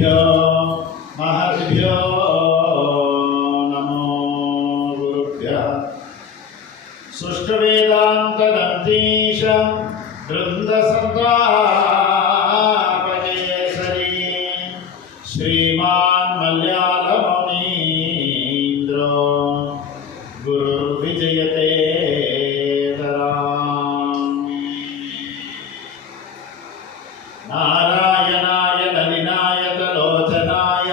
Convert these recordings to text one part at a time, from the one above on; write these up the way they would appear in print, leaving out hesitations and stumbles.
ऋषिभ्यो महर्षिभ्यो नमो गुरुभ्यः। सुष्ठुवेदान्तदन्तीश वृन्दसन्तापकेसरी श्रीमान् मलयालमुनीन्द्रो गुरुर्विजयते नारायणाय नलिनाय तलोचनाय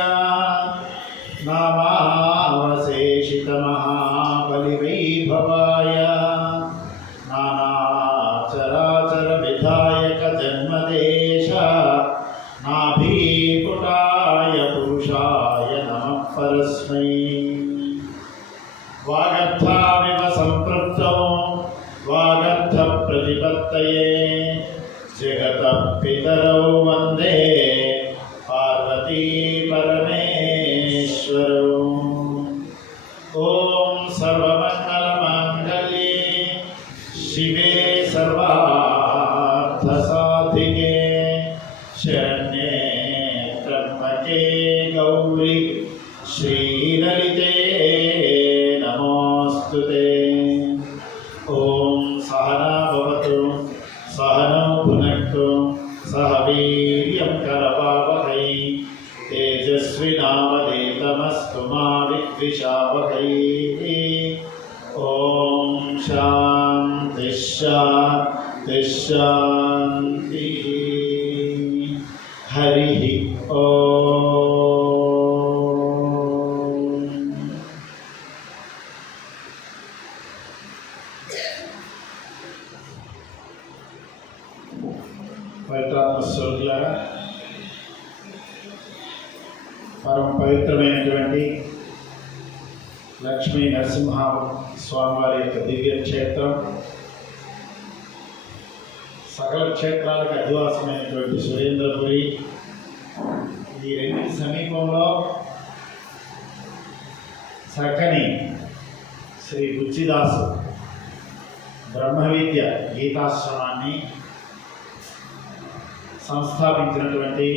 नामावशेषितमहाबलिवैभवाय नानाचराचरविधायक जन्मदेश नाभीपुटाय पुरुषाय नमः परस्मै। वागर्थाविव सम्पृक्तौ वागर्थप्रतिपत्तये जगतः पितरौ वन्दे पार्वती परमेश्वरौ। ॐ सर्वमङ्गलमाङ्गल्ये शिवे सर्वार्थसाधिके शरण्ये त्र्यम्बके गौरी श्रीललिते नमोऽस्तुते। ॐ सहना भवतु सहनौ भुनक्तु सह वीर्यं करवावहै तेजस्विनावधीतमस्तु मा विद्विषावहै। ॐ शान्तिः शान्तिः शान्तिः। हरिः ॐ। పవిత్రాత్మస్వరూపులారా, పరమ పవిత్రమైనటువంటి లక్ష్మీ నరసింహ స్వామివారి యొక్క దివ్య క్షేత్రం, సకల క్షేత్రాలకు అధివాసమైనటువంటి సురేంద్రపురి, ఈ రెండింటి సమీపంలో చక్కని శ్రీ బుచ్చిదాసు బ్రహ్మవిద్య గీతాశ్రమాన్ని సంస్థాపించినటువంటి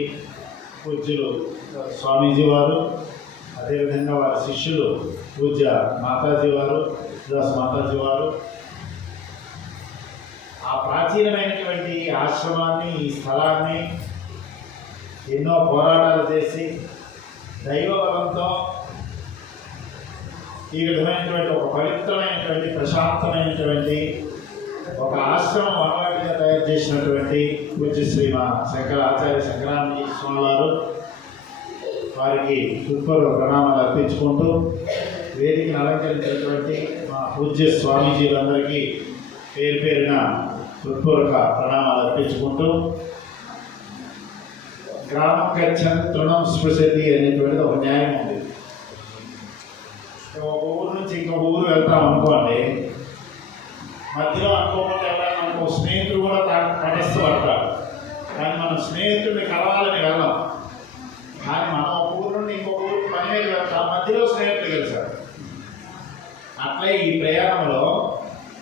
పూజ్యులు స్వామీజీ వారు, అదేవిధంగా వారి శిష్యులు పూజ్య మాతాజీ వారు, దాస్ మాతాజీ వారు, ఆ ప్రాచీనమైనటువంటి ఆశ్రమాన్ని, ఈ స్థలాన్ని ఎన్నో పోరాటాలు చేసి దైవబలంతో ఈ విధమైనటువంటి ఒక పవిత్రమైనటువంటి ప్రశాంతమైనటువంటి ఒక ఆశ్రమం అలవాటుగా తయారు చేసినటువంటి పూజ్య శ్రీ మా ఆచార్య శంకరానంద స్వామి వారు, వారికి హృత్పూర్వక ప్రణామాలు అర్పించుకుంటూ వేదికను అలంకరించినటువంటి మా పూజ్య స్వామీజీలందరికీ పేరు పేరున హృత్పూర్వక ప్రణామాలు అర్పించుకుంటూ, గ్రామం గచ్చన్ తృణం స్పృశతి అనేటువంటిది ఒక న్యాయం ఉంది. ఒక ఊరు నుంచి ఇంకొక ఊరు వెళ్తాం అనుకోండి, మధ్యలో అనుకోకుండా ఎవరైనా మనకు స్నేహితులు కూడా తటస్థపడతారు. కానీ మనం స్నేహితుడిని కలవాలని వెళ్ళాం, కానీ మనం ఒక ఊరు నుండి ఇంకొక ఊరికి పని మీద వెళ్తాం, మధ్యలో స్నేహితులు కలిశారు. అట్లే ఈ ప్రయాణంలో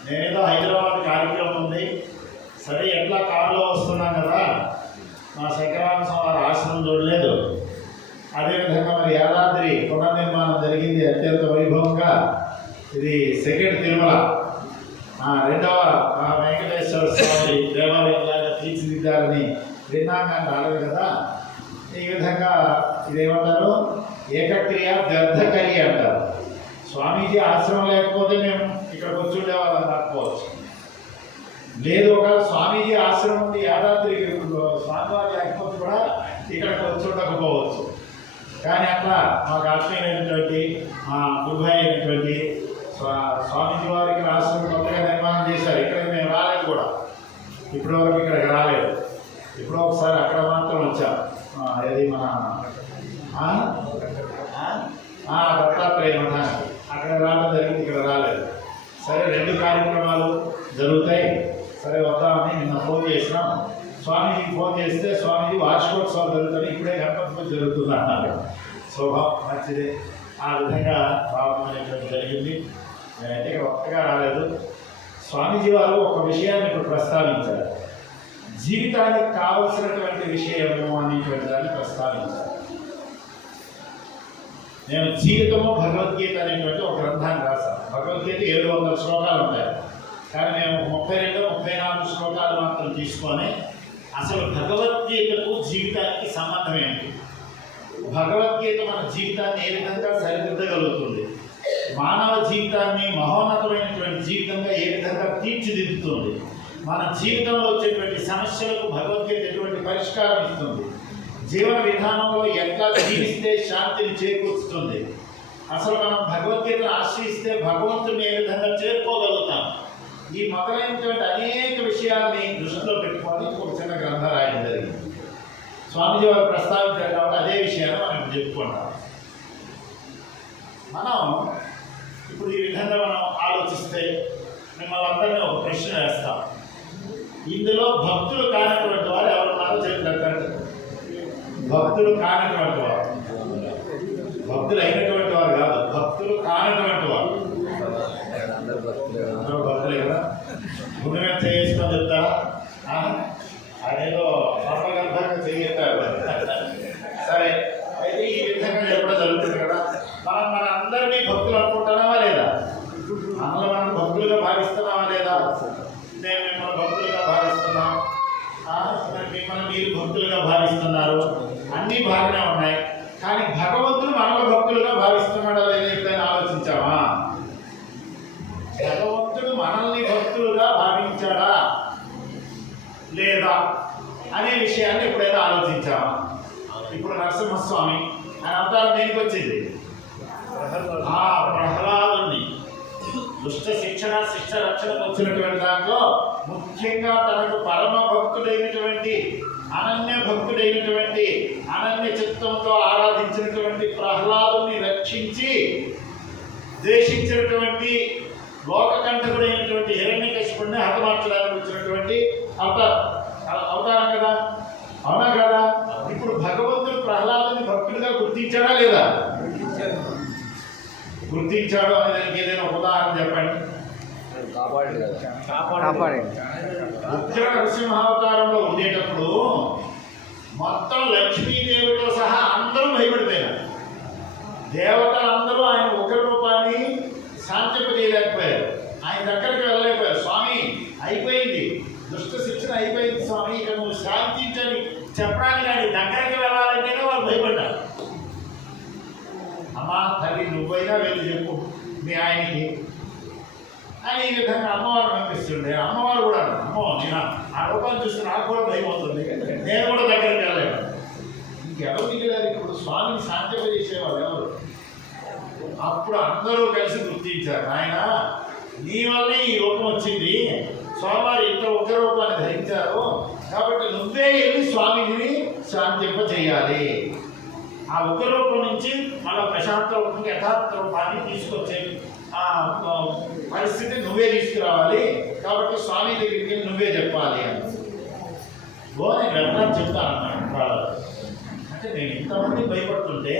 నేనేదో హైదరాబాద్ కార్యక్రమం ఉంది, సరే ఎట్లా కారులో వస్తున్నాం కదా, మా శంకరానంద స్వామి ఆశ్రమం చూడలేదు. అదేవిధంగా మరి యాదాద్రి పునర్నిర్మాణం జరిగింది అత్యంత వైభవంగా. ఇది సెకండ్ తిరుమల, రెండవ వెంకటేశ్వర స్వామి దేవాలయంలాగా తీర్చిదిద్దారని విన్నాం, కానీ రాలేదు కదా. ఈ విధంగా ఇదేమంటారు, ఏకక్రియ వ్యర్థక్రియ అంటారు. స్వామీజీ ఆశ్రమం లేకపోతే మేము ఇక్కడికి వచ్చి ఉండేవాళ్ళం కాకపోవచ్చు, లేదు ఒకవేళ స్వామీజీ ఆశ్రమం ఉండి యాదాద్రి స్వామివారు లేకపోతే కూడా ఇక్కడికి వచ్చి ఉండకపోవచ్చు. కానీ అట్లా మాకు ఆత్మీయమైనటువంటి మా గురుభాయి అయినటువంటి స్వామీజీ వారికి ఆశ్రమం కొత్తగా నిర్మాణం చేశారు. ఇక్కడికి మేము రాలేదు కూడా, ఇప్పటివరకు ఇక్కడికి రాలేదు. ఇప్పుడు ఒకసారి అక్కడ మాత్రం వచ్చాం. అది మన దత్తాత్రేయ మఠానికి అక్కడ రావడం జరిగింది, ఇక్కడ రాలేదు. సరే, రెండు కార్యక్రమాలు జరుగుతాయి, సరే వద్దామని నిన్న ఫోన్ చేసినాం. స్వామీజీకి ఫోన్ చేస్తే స్వామీజీ వార్షికోత్సవం జరుగుతుంది, ఇప్పుడే గణపతి పూజ జరుగుతుంది అన్నారు. శోభం, మంచిదే. ఆ విధంగా భావమైనటువంటి జరిగింది. నేనైతే ఇక్కడ కొత్తగా రాలేదు. స్వామీజీ వారు ఒక విషయాన్ని ఇప్పుడు ప్రస్తావించారు. జీవితానికి కావలసినటువంటి విషయము అనేటువంటి దాన్ని ప్రస్తావించారు. నేను జీవితము భగవద్గీత అనేటువంటి ఒక గ్రంథాన్ని రాశాను. భగవద్గీత 700 శ్లోకాలు ఉంటాయి, కానీ మేము 32-34 శ్లోకాలు మాత్రం తీసుకొని అసలు భగవద్గీతకు జీవితానికి సంబంధం ఏంటి, భగవద్గీత మన జీవితాన్ని ఏ విధంగా సరిదిద్దగలుగుతుంది, మానవ జీవితాన్ని మహోన్నతమైనటువంటి జీవితంగా ఏ విధంగా తీర్చిదిద్దుతుంది, మన జీవితంలో వచ్చేటువంటి సమస్యలకు భగవద్గీత ఎటువంటి పరిష్కారం ఇస్తుంది, జీవన విధానంలో ఎట్లా జీవిస్తే శాంతిని చేకూరుస్తుంది, అసలు మనం భగవద్గీతను ఆశ్రయిస్తే భగవంతుని ఏ విధంగా చేరుకోగలుగుతాం, ఈ మొదలైనటువంటి అనేక విషయాల్ని దృష్టిలో పెట్టుకొని ఒక చిన్న గ్రంథం రాయడం జరిగింది. స్వామీజీ వారు ప్రస్తావించారు కాబట్టి అదే విషయాన్ని మనం చెప్పుకుంటాం. మనం ఇప్పుడు ఈ విధంగా మనం ఆలోచిస్తే మిమ్మల్ని అందరినీ ఒక ప్రశ్న వేస్తాం. ఇందులో భక్తులు కానటువంటి వారు ఎవరున్నారో చెప్పారు. భక్తులు కానటువంటి వారు, భక్తులు అయినటువంటి వారు కాదు, భక్తులు కానటువంటి వారు. అందరూ భక్తులే కదా. గుండె మీద చేసుకొని చెప్తారా? అదేదో సర్వగర్భంగా చేయగలుగుతారు. సరే, అయితే ఈ విధంగా చెప్పడం జరుగుతుంది కదా. మన అందరినీ భక్తులు అనుకుంటున్నావా లేదా? మనలో మనం భక్తులుగా భావిస్తున్నావా లేదా? నేను మిమ్మల్ని భక్తులుగా భావిస్తున్నాం, మిమ్మల్ని మీరు భక్తులుగా భావిస్తున్నారు, అన్నీ బాగానే ఉన్నాయి. కానీ భగవంతుడు మనలో భక్తులుగా భావిస్తున్నాడా లేదా ఎప్పుడైనా ఆలోచించావా? భగవంతుడు మనల్ని భక్తులుగా భావించాడా లేదా అనే విషయాన్ని ఎప్పుడైనా ఆలోచించావా? ఇప్పుడు నరసింహస్వామి ఆయన అవతారం దేనికి వచ్చింది? ప్రహ్లాదుని దుష్ట శిక్షణ శిక్ష రక్షణకు వచ్చినటువంటి దాంట్లో ముఖ్యంగా తనకు పరమ భక్తుడైనటువంటి అనన్య భక్తుడైనటువంటి అనన్య చిత్తంతో ఆరాధించినటువంటి ప్రహ్లాదుని రక్షించి ద్వేషించినటువంటి లోకకంఠకుడైనటువంటి హిరణ్యకశిపుడిని హతమార్చడానికి వచ్చినటువంటి అవతారం కదా, అవునా కదా? ఇప్పుడు భగవంతుడు ప్రహ్లాదుని భక్తుడిగా గుర్తించాడా లేదా? గుర్తించాడు అనే దానికి ఏదైనా ఉదాహరణ చెప్పండి. ఉగ్ర నరసింహావతారంలో ఉండేటప్పుడు మొత్తం లక్ష్మీదేవితో సహా అందరూ భయపడిపోయారు. దేవతలందరూ ఆయన ఉగ్ర రూపాన్ని శాంతింపజేయలేకపోయారు, ఆయన దగ్గరికి వెళ్ళలేకపోయారు. స్వామి అయిపోయింది, దుష్ట శిక్షణ అయిపోయింది స్వామి, ఇక నువ్వు శాంతించని చెప్పడానికి కానీ దగ్గరికి వెళ్ళాలంటేనే వాళ్ళు భయపడ్డారు. అమ్మా తల్లి నువ్వైనా వెళ్ళి చెప్పు మీ ఆయనకి అని ఈ విధంగా అమ్మవారు పంపిస్తుండే. అమ్మవారు కూడా అమ్మో నేను ఆ రూపాన్ని చూస్తే నాకు కూడా భయం అవుతుంది, నేను కూడా దగ్గరికి వెళ్ళలేను. ఇంకెవరు మిగిలారు ఇప్పుడు? స్వామిని శాంతింపజేసేవాళ్ళు ఎవరు? అప్పుడు అందరూ కలిసి గుర్తించారు, ఆయన నీ వల్లే ఈ రూపం వచ్చింది, స్వామివారు ఇంత ఉగ్ర రూపాన్ని ధరించారు, కాబట్టి నువ్వే వెళ్ళి స్వామిని శాంతింప చేయాలి. ఆ ఉగ్ర రూపం నుంచి మన ప్రశాంత రూపానికి యథార్థ రూపాన్ని తీసుకొచ్చే పరిస్థితి నువ్వే తీసుకురావాలి, కాబట్టి స్వామి దగ్గరికి నువ్వే చెప్పాలి అని నేను వెళ్తాను చెప్తాను అన్నాడు. అంటే నేను ఇంతమంది భయపడుతుంటే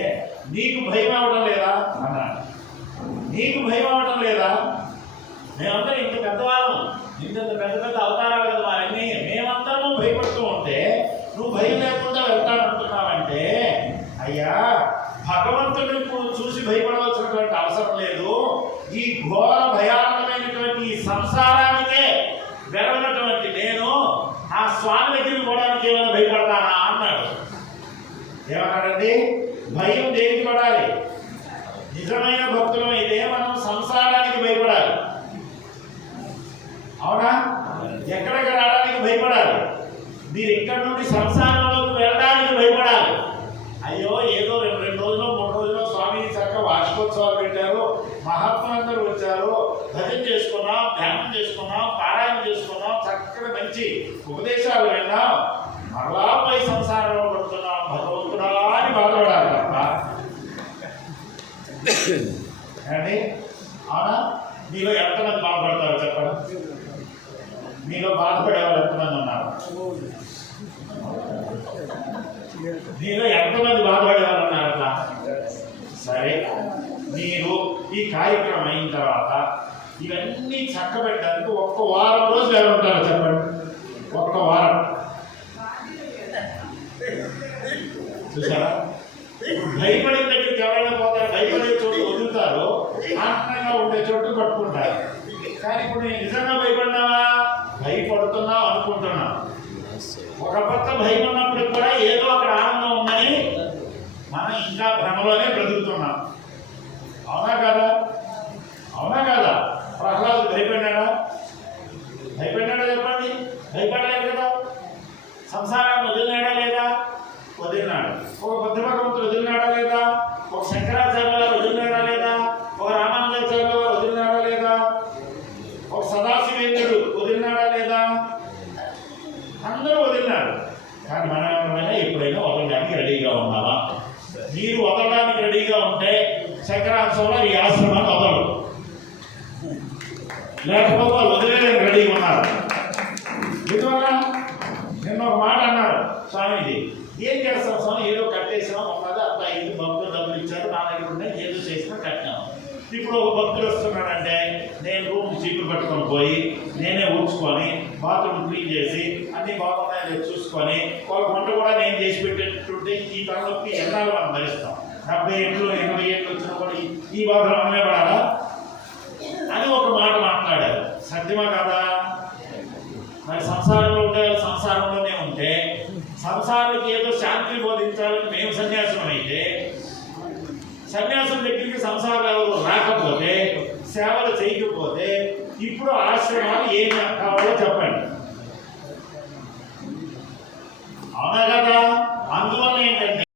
నీకు భయం అవడం లేదా అన్నాడు. నీకు భయం అవడం లేదా? మేమంతా ఇంత పెద్దవాళ్ళం, ఇంత పెద్ద పెద్ద అవతారాలు కదా వారన్నీ, మేమందరము భయపడుతూ ఉంటే నువ్వు భయం లేకుండా వెళ్తానంటున్నావంటే, అయ్యా భగవంతుడిని చూసి భయపడవలసినటువంటి అవసరం లేదు, ఈ ఘోర భయానకమైనటువంటి ఈ సంసారానికే వెరవనటువంటి నేను ఆ స్వామి దగ్గరికి పోవడానికి ఏమైనా భయపడతానా అన్నాడు. ఏమన్నాడండి? భయం దేనికి పడాలి? నిజమైన భక్తులం అయితే మనం సంసారానికి భయపడాలి, అవునా? ఎక్కడికి రావడానికి భయపడాలి, మీరు ఇక్కడ నుండి సంసారంలోకి వెళ్ళడానికి భయపడాలి. అయ్యో ఏదో 2 రోజులు 3 రోజులు స్వామి చక్కగా వార్షికోత్సవాలు పెట్టారు, మహాత్ములందరూ వచ్చారు, భజన చేసుకున్నాం, ధ్యానం చేసుకున్నాం, పారాయణ చేసుకున్నాం, చక్కగా మంచి ఉపదేశాలు విన్నాం, మరలా పై సంసారంలో పడుతున్నాం భగవంతుడా అని బాధపడాలి తప్ప అండి. అవునా? మీలో ఎంతమంది బాధపడతారు చెప్పండి? మీలో బాధపడేవాళ్ళు ఎంతమంది ఉన్నారు? మీలో ఎంతమంది బాధపడేవాళ్ళు ఉన్నారు అట్లా? సరే, మీరు ఈ కార్యక్రమం అయిన తర్వాత ఇవన్నీ చక్కబెట్టడానికి 1 వారం రోజులు ఎవరు ఉంటారో చెప్పండి? 1 వారం చూసారా? భయపడిన దగ్గరికి ఎవరైనా పోతారు, భయపడే చోటు వదులుతారు, ఆనందంగా ఉండే చోటు పట్టుకుంటారు. కానీ ఇప్పుడు నేను నిజంగా భయపడ్డావా? భయపడుతున్నావు అనుకుంటున్నావు. ఒక పక్క భయం ఉన్నప్పటికి కూడా ఏదో అక్కడ ఆనందం ఉందని మనం ఇంకా భ్రమలోనే బ్రతుకుతున్నాం. అవునా కదా? అవునా కదా? ప్రహ్లాదుడు భయపడ్డాడా? భయపడ్డాడా చెప్పండి? భయపడలేదు కదా. సంసారాన్ని వదిలినాడా లేదా? వదిలినాడు. ఒక బుద్ధ భగవంతుడు వదిలినాడా లేదా? ఒక శంకరాచార్య గారు వదిలినాడా లేదా? ఒక రామానుజాచార్య గారు వదిలినాడా లేదా? ఒక సదాశివేంద్రుడు వదిలినాడా లేదా? అందరూ వదిలినాడు. కానీ మనం ఏమైనా ఎప్పుడైనా వదలడానికి రెడీగా ఉన్నావా? మీరు వదలడానికి రెడీగా ఉంటే శంకరాచార్య ఈ ఆశ్రమాన్ని వదలరు, లేకపోతే వాళ్ళు వదిలేదని రెడీగా ఉన్నారు. ఎందువల్ల? నిన్న ఒక మాట అన్నాడు స్వామీజీ, ఏం చేస్తాం స్వామి, ఏదో కట్టేసాం ఉన్నది అంత 5 భక్తులు డబ్బులు ఇచ్చారు, నా దగ్గర ఉన్నాయి, ఏదో చేసినా కట్టాము. ఇప్పుడు ఒక భక్తులు వస్తున్నాడంటే నేను రూమ్ చీపులు పట్టుకొని పోయి నేనే ఊడ్చుకొని బాత్రూమ్ క్లీన్ చేసి అన్ని బాగున్నాయని చూసుకొని ఒక వంట కూడా నేను చేసి పెట్టేటట్టుంటే ఈ తరలోకి ఎన్నాళ్ళు మనం భరిస్తాం. 70 ఏళ్ళు 80 ఏళ్ళు వచ్చినా కూడా ఈ బాధలు అమ్మే పడాలా అని ఒక మాట మాట్లాడారు. సత్యమా కదా? మరి సంసారంలో ఉండే సంసారంలోనే ఉంటే సంసారానికి ఏదో శాంతిని బోధించాలని మేము సన్యాసం అయితే సన్యాసం దగ్గరికి సంసారాలు ఎవరు రాకపోతే సేవలు చేయకపోతే ఇప్పుడు ఆశ్రమాలు ఏం కావాలో చెప్పండి. అవునా కదా?